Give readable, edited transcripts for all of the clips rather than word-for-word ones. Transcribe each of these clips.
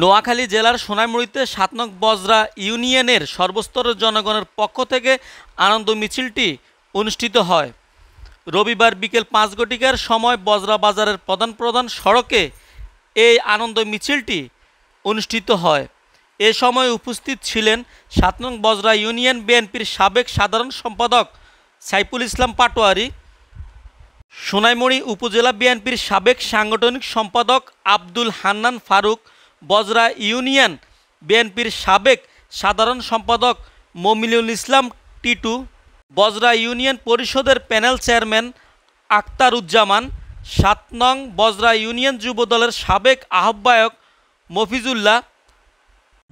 নোয়াখালী জেলার সোনাইমুড়িতে ৭ নং বজরা ইউনিয়নের সর্বস্তরের জনগণের পক্ষ থেকে আনন্দ মিছিলটি অনুষ্ঠিত হয়। রবিবার বিকেল ৫ ঘটিকার সময় বজরা বাজারের প্রধান সড়কে এই আনন্দ মিছিলটি অনুষ্ঠিত হয়। এ সময় উপস্থিত ছিলেন ৭ নং বজরা ইউনিয়ন বিএনপির সাবেক সাধারণ সম্পাদক সাইফুল ইসলাম পাটোয়ারি, সোনাইমুড়ি উপজেলা বিএনপির সাবেক সাংগঠনিক সম্পাদক আব্দুল হান্নান ফারুক, বজরা ইউনিয়ন বিএনপির সাবেক সাধারণ সম্পাদক মমিনুল ইসলাম টিটু, বজরা ইউনিয়ন পরিষদের প্যানেল চেয়ারম্যান আক্তারুজ্জামান, ৭ নং বজরা ইউনিয়ন যুবদলের সাবেক আহ্বায়ক মফিজুল্লাহ,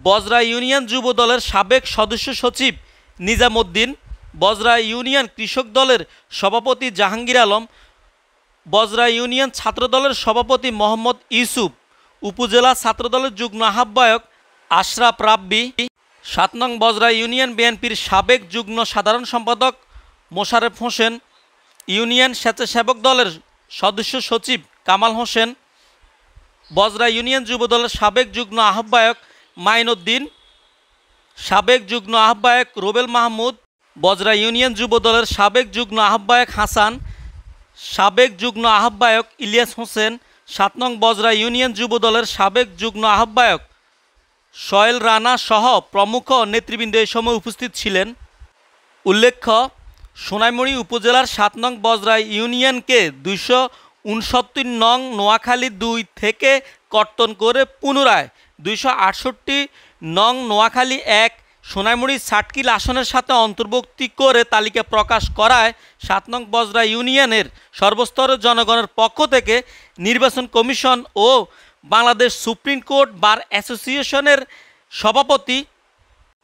বজরা ইউনিয়ন যুবদলের সাবেক সদস্য সচিব নিজামুদ্দিন, বজরা ইউনিয়ন কৃষক দলের সভাপতি জাহাঙ্গীর আলম, বজরা ইউনিয়ন ছাত্রদলের সভাপতি মোহাম্মদ ইউসুফ, উপজেলা ছাত্রদলের যুগ্ম আহ্বায়ক আশরাফ রাব্বি, ৭ নং বজরা ইউনিয়ন বিএনপির সাবেক যুগ্ম সাধারণ সম্পাদক মোশারেফ হোসেন, ইউনিয়ন স্বেচ্ছাসেবক দলের সদস্য সচিব কামাল হোসেন, বজরা ইউনিয়ন যুবদলের সাবেক যুগ্ম আহ্বায়ক মাইনুদ্দিন, সাবেক যুগ্ম আহ্বায়ক রুবেল মাহমুদ, বজরা ইউনিয়ন যুবদলের সাবেক যুগ্ম আহ্বায়ক হাসান, সাবেক যুগ্ম আহ্বায়ক ইলিয়াস হোসেন, ৭ নং বজরা ইউনিয়ন যুবদলের সাবেক যুগ্ম আহ্বায়ক সোহেল রানা সহ প্রমুখ নেতৃবৃন্দ এই সময় উপস্থিত ছিলেন। উল্লেখ্য, সোনাইমুড়ি উপজেলার ৭ নং বজরা ইউনিয়নকে ২৬৯ নং নোয়াখালী ২ থেকে কর্তন করে পুনরায় ২৬৮ নং নোয়াখালী ১ সোনাইমুড়ি সাটকিল আসনের সাথে অন্তর্ভুক্তি করে তালিকা প্রকাশ করায় ৭ নং বজরা ইউনিয়নের সর্বস্তরের জনগণের পক্ষ থেকে নির্বাচন কমিশন ও বাংলাদেশ সুপ্রিম কোর্ট বার অ্যাসোসিয়েশনের সভাপতি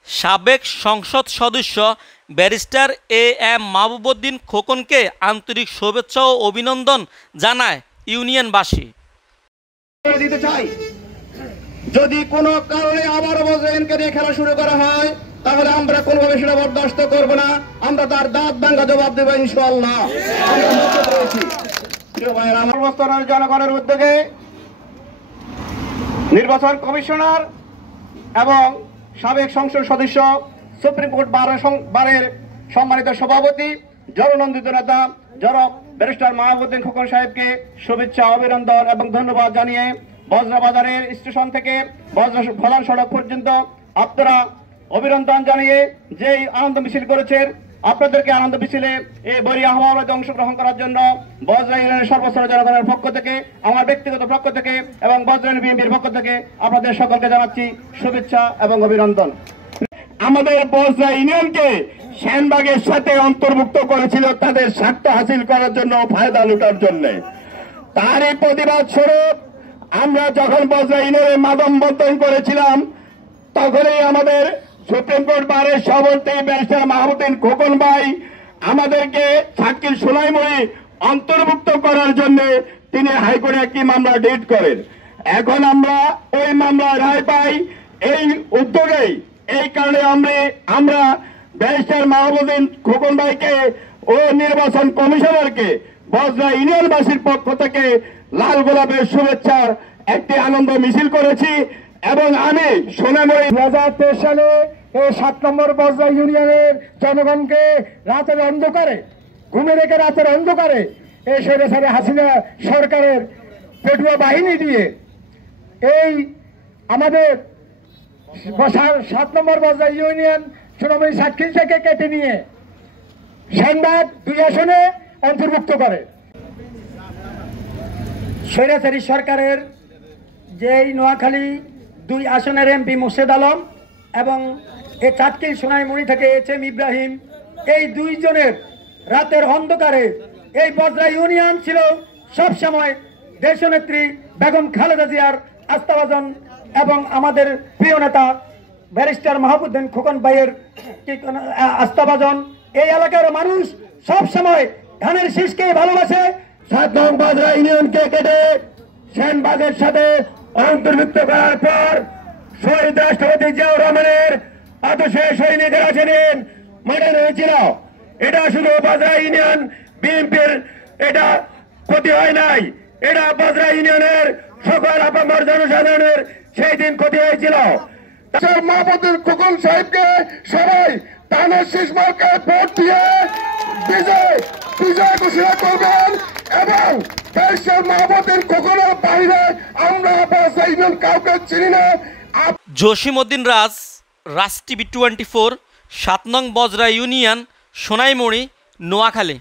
সাবেক সংসদ সদস্য ব্যারিস্টার এম মাহবুবউদ্দিন খোকনকে আন্তরিক শুভেচ্ছা ও অভিনন্দন জানায় ইউনিয়নবাসী। যদি কোনো কারণে আবার বজরাইনকে নিয়ে খেলা শুরু করা হয় তাহলে আমরা কোনোভাবে সেটা বরদাস্ত করব না, আমরা তার দাঁত ভাঙা জবাব দেব ইনশাআল্লাহ। আমরা জনগণের উদ্যোগে নির্বাচন কমিশনার এবং সাবেক সংসদ সদস্য সুপ্রিম কোর্ট বারের সম্মানিত সভাপতি জননন্দিত নেতা জনাব ব্যারিস্টার মাহবুবউদ্দিন খোকন সাহেবকে শুভেচ্ছা, অভিনন্দন এবং ধন্যবাদ জানিয়ে বজরা বাজারের স্টেশন থেকে বজরা প্রধান সড়ক পর্যন্ত আপনারা অভিনন্দন জানিয়ে যেই আনন্দ মিছিল করেছেন, আপনাদেরকে আনন্দ মিছিলে এই বড়ি আহ্বানে অংশগ্রহণ করার জন্য বজরা ইউনিয়নের সর্বস্তরের জনগণের পক্ষ থেকে, আমার ব্যক্তিগত পক্ষ থেকে এবং বজরা বিএনপির পক্ষ থেকে আপনাদের সকলকে জানাচ্ছি শুভেচ্ছা এবং অভিনন্দন। আমাদের বজরা ইউনিয়নকে সেনবাগের সাথে অন্তর্ভুক্ত করেছিল তাদের স্বার্থ হাসিল করার জন্য, ফায়দা লুটার জন্য। তারই প্রতিবাদ স্বরূপ আমরা যখন বজরা ইউনিয়নের মাদম বর্তন করেছিলাম তখনই আমাদের সুপ্রিম কোর্ট বারের সভাপতি ব্যারিস্টার মাহবুবউদ্দিন খোকন ভাই আমাদেরকে সাতক্ষীরা সোনাইমুড়ি অন্তর্ভুক্ত করার জন্য তিনি হাইকোর্টে একটি মামলা ডিট করেন। এখন আমরা ওই মামলার রায় পাই। এই উদ্যোগেই এই কারণে আমরা ব্যারিস্টার মাহবুবউদ্দিন খোকন ভাইকে ও নির্বাচন কমিশনারকে বজরা ইউনিয়নবাসীর পক্ষ থেকে লাল গোলাপের শুভেচ্ছার একটি আনন্দ মিছিল করেছি এবং আমি সোনামুড়ি 2023 সালে এই 7 নম্বর বজরা ইউনিয়নের জনগণকে রাতের অন্ধকারে ঘুমে রেখে রাতের অন্ধকারে এই স্বৈরাচারী হাসিনা সরকারের পেটুয়া বাহিনী দিয়ে এই আমাদের 7 নম্বর বজরা ইউনিয়ন সোনামুড়ি সাতক্ষীরা থেকে কেটে নিয়ে সেনবাগ 2 আসনে অন্তর্ভুক্ত করে। স্বৈরাচারী সরকারের যেই নোয়াখালী 2 আসনের এমপি মোর্শেদ আলম এবং এই সাতক্ষীরা সোনাইমুড়ি থেকে HM ইব্রাহিম, এই 2 জনের রাতের অন্ধকারে এই বজরা ইউনিয়ন ছিল সবসময় দেশনেত্রী বেগম খালেদা জিয়ার আস্থাভাজন এবং আমাদের প্রিয় নেতা ব্যারিস্টার মাহবুবউদ্দিন খোকন ভাইয়ের আস্থাভাজন। এই এলাকার মানুষ সবসময় ধানের শীষকে ভালোবাসে। 7 নং বজরা ইউনিয়নকে কেটে সেনবাগের সাথে অন্তর্ভুক্ত করার পর শহীদ রাষ্ট্রপতি জিয়াউর রহমানের আদর্শে সৈনিকেরা যেদিন মাঠে রয়েছিল এটা শুধু বাজরা ইউনিয়ন বিএনপির এটা ক্ষতি হয় নাই, এটা বাজরা ইউনিয়নের সকল আপামর জনসাধারণের সেই দিন ক্ষতি হয়েছিল। মাহমুদুল খোকন সাহেবকে সবাই তানের শীষমার্কে ভোট দিয়ে বিজয় ঘোষণা করবেন এবং ব্যারিস্টার মাহমুদুল খোকনের বাইরে আমরা বাজরা ইউনিয়ন কাউকে চিনি না। জসিমউদ্দিন রাজ, রাজ টিভি 24, 7 নং বজরা ইউনিয়ন, সোনাইমুড়ি, নোয়াখালী।